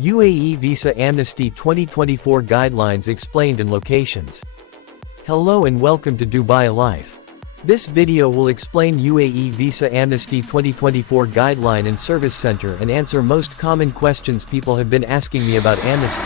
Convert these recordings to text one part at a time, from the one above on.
UAE Visa Amnesty 2024 Guidelines Explained and Locations. Hello and welcome to Dubai Life. This video will explain UAE Visa Amnesty 2024 Guideline and Service Center and answer most common questions people have been asking me about amnesty.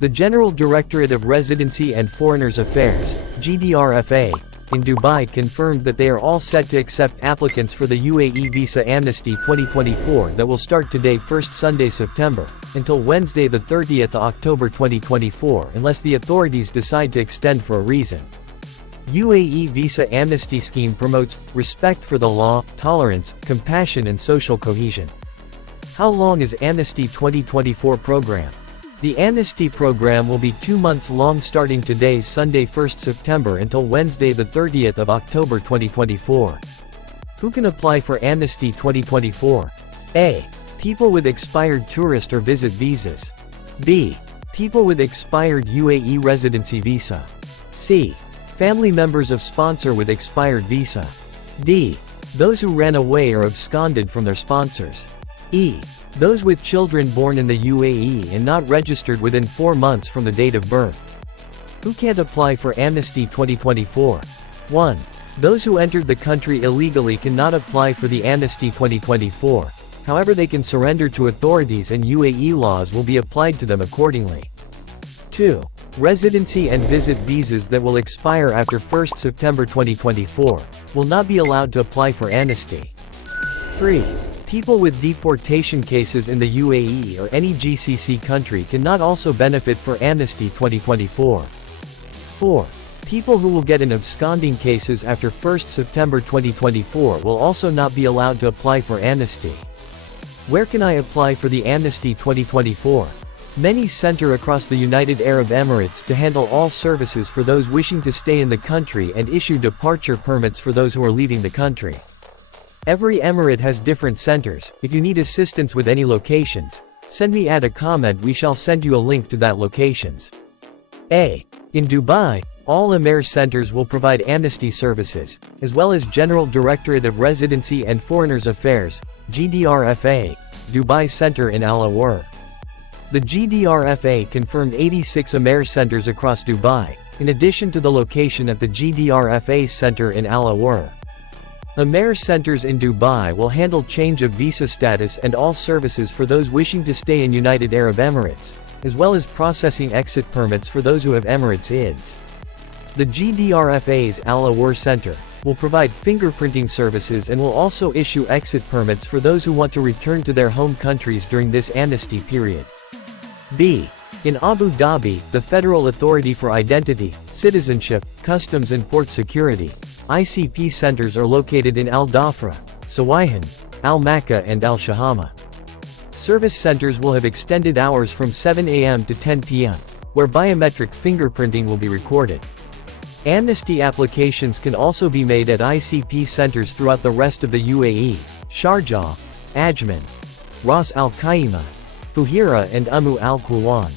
The General Directorate of Residency and Foreigners Affairs, GDRFA, in Dubai confirmed that they are all set to accept applicants for the UAE Visa Amnesty 2024 that will start today, first Sunday September, until Wednesday the 30th October 2024 unless the authorities decide to extend for a reason. UAE Visa Amnesty Scheme promotes respect for the law, tolerance, compassion and social cohesion. How long is Amnesty 2024 program? The Amnesty program will be 2 months long starting today Sunday 1st September until Wednesday the 30th of October 2024. Who can apply for Amnesty 2024? A. People with expired tourist or visit visas. B. People with expired UAE residency visa. C. Family members of sponsor with expired visa. D. Those who ran away or absconded from their sponsors. E. Those with children born in the UAE and not registered within 4 months from the date of birth. Who can't apply for Amnesty 2024? 1. Those who entered the country illegally cannot apply for the Amnesty 2024, however they can surrender to authorities and UAE laws will be applied to them accordingly. 2. Residency and visit visas that will expire after 1st September 2024 will not be allowed to apply for amnesty. 3. People with deportation cases in the UAE or any GCC country cannot also benefit for Amnesty 2024. 4. People who will get in absconding cases after 1st September 2024 will also not be allowed to apply for amnesty. Where can I apply for the Amnesty 2024? Many center across the United Arab Emirates to handle all services for those wishing to stay in the country and issue departure permits for those who are leaving the country. Every emirate has different centers. If you need assistance with any locations, send me a comment, we shall send you a link to that locations. A. In Dubai, all Emir centers will provide amnesty services, as well as General Directorate of Residency and Foreigners Affairs, GDRFA, Dubai Center in Al Awar. The GDRFA confirmed 86 Emir centers across Dubai, in addition to the location at the GDRFA Center in Al Awar. Emir centers in Dubai will handle change of visa status and all services for those wishing to stay in United Arab Emirates, as well as processing exit permits for those who have Emirates IDs. The GDRFA's Al Awar Center will provide fingerprinting services and will also issue exit permits for those who want to return to their home countries during this amnesty period. B. In Abu Dhabi, the Federal Authority for Identity, Citizenship, Customs and Port Security, ICP centers are located in Al Dhafra, Sawaihan, Al Makkah and Al Shahama. Service centers will have extended hours from 7 a.m. to 10 p.m., where biometric fingerprinting will be recorded. Amnesty applications can also be made at ICP centers throughout the rest of the UAE, Sharjah, Ajman, Ras Al Khaimah, Fujairah and Al Quwan.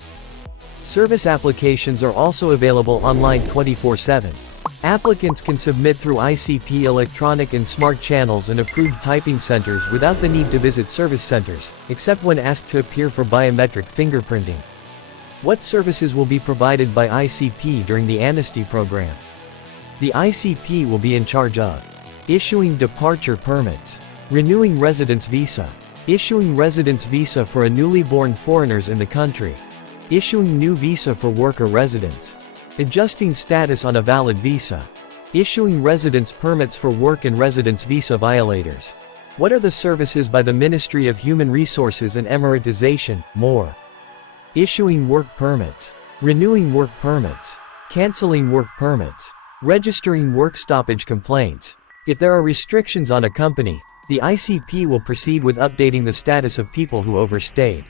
Service applications are also available online 24/7. Applicants can submit through ICP electronic and smart channels and approved typing centers without the need to visit service centers, except when asked to appear for biometric fingerprinting. What services will be provided by ICP during the amnesty program? The ICP will be in charge of issuing departure permits, renewing residence visa, issuing residence visa for a newly born foreigners in the country, issuing new visa for worker residents, adjusting status on a valid visa, issuing residence permits for work and residence visa violators. What are the services by the Ministry of Human Resources and Emiratization, more? Issuing work permits, renewing work permits, canceling work permits, registering work stoppage complaints. If there are restrictions on a company, the ICP will proceed with updating the status of people who overstayed.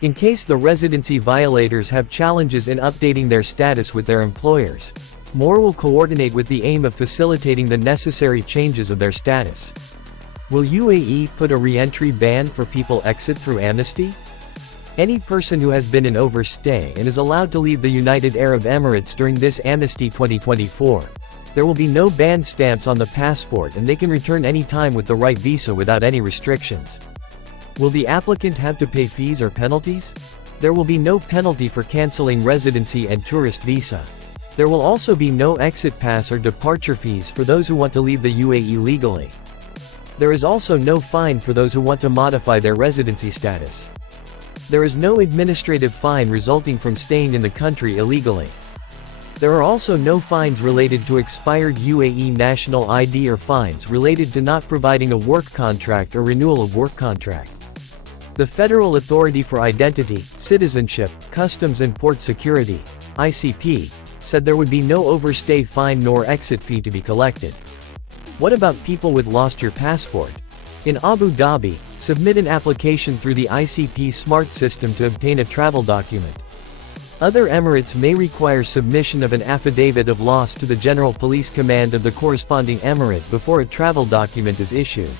In case the residency violators have challenges in updating their status with their employers, MORE will coordinate with the aim of facilitating the necessary changes of their status. Will UAE put a re-entry ban for people exit through amnesty? Any person who has been in overstay and is allowed to leave the United Arab Emirates during this Amnesty 2024, there will be no ban stamps on the passport and they can return any time with the right visa without any restrictions. Will the applicant have to pay fees or penalties? There will be no penalty for canceling residency and tourist visa. There will also be no exit pass or departure fees for those who want to leave the UAE legally. There is also no fine for those who want to modify their residency status. There is no administrative fine resulting from staying in the country illegally. There are also no fines related to expired UAE national ID or fines related to not providing a work contract or renewal of work contract. The Federal Authority for Identity, Citizenship, Customs and Port Security, ICP, said there would be no overstay fine nor exit fee to be collected. What about people with lost your passport? In Abu Dhabi, submit an application through the ICP Smart system to obtain a travel document. Other Emirates may require submission of an affidavit of loss to the General Police Command of the corresponding emirate before a travel document is issued.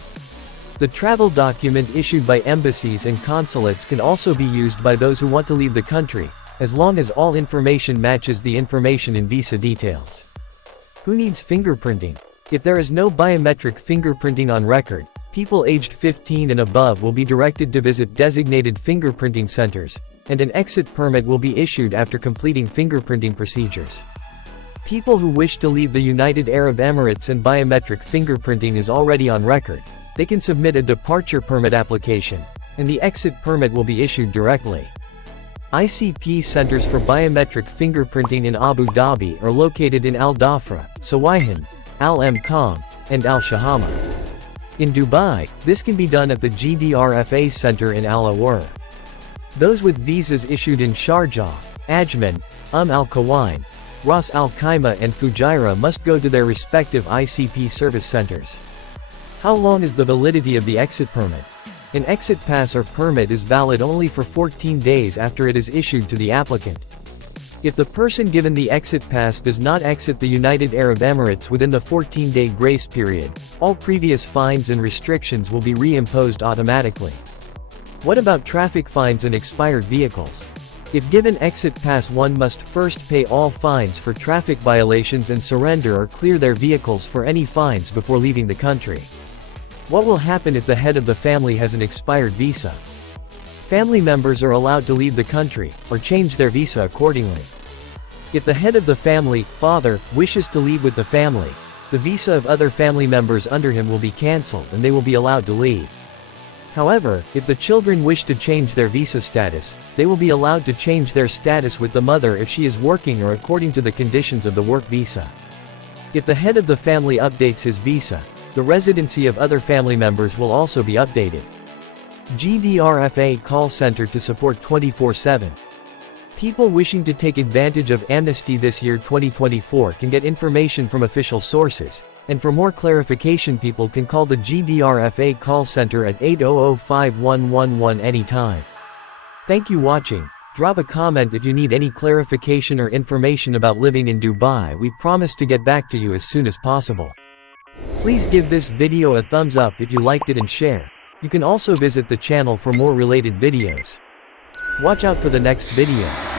The travel document issued by embassies and consulates can also be used by those who want to leave the country, as long as all information matches the information in visa details. Who needs fingerprinting? If there is no biometric fingerprinting on record, people aged 15 and above will be directed to visit designated fingerprinting centers, and an exit permit will be issued after completing fingerprinting procedures. People who wish to leave the United Arab Emirates and biometric fingerprinting is already on record, they can submit a departure permit application, and the exit permit will be issued directly. ICP centers for biometric fingerprinting in Abu Dhabi are located in Al Dhafra, Sawihan, Al Mqam, and Al Shahama. In Dubai, this can be done at the GDRFA center in Al Awar. Those with visas issued in Sharjah, Ajman, Al Quwain, Ras Al Khaimah and Fujairah must go to their respective ICP service centers. How long is the validity of the exit permit? An exit pass or permit is valid only for 14 days after it is issued to the applicant. If the person given the exit pass does not exit the United Arab Emirates within the 14-day grace period, all previous fines and restrictions will be reimposed automatically. What about traffic fines and expired vehicles? If given exit pass, one must first pay all fines for traffic violations and surrender or clear their vehicles for any fines before leaving the country. What will happen if the head of the family has an expired visa? Family members are allowed to leave the country, or change their visa accordingly. If the head of the family, father, wishes to leave with the family, the visa of other family members under him will be cancelled and they will be allowed to leave. However, if the children wish to change their visa status, they will be allowed to change their status with the mother if she is working or according to the conditions of the work visa. If the head of the family updates his visa, the residency of other family members will also be updated. GDRFA call center to support 24/7. People wishing to take advantage of amnesty this year 2024 can get information from official sources, and for more clarification people can call the GDRFA call center at 800-5111 anytime. Thank you watching. Drop a comment if you need any clarification or information about living in Dubai. We promise to get back to you as soon as possible. Please give this video a thumbs up if you liked it and share. You can also visit the channel for more related videos. Watch out for the next video.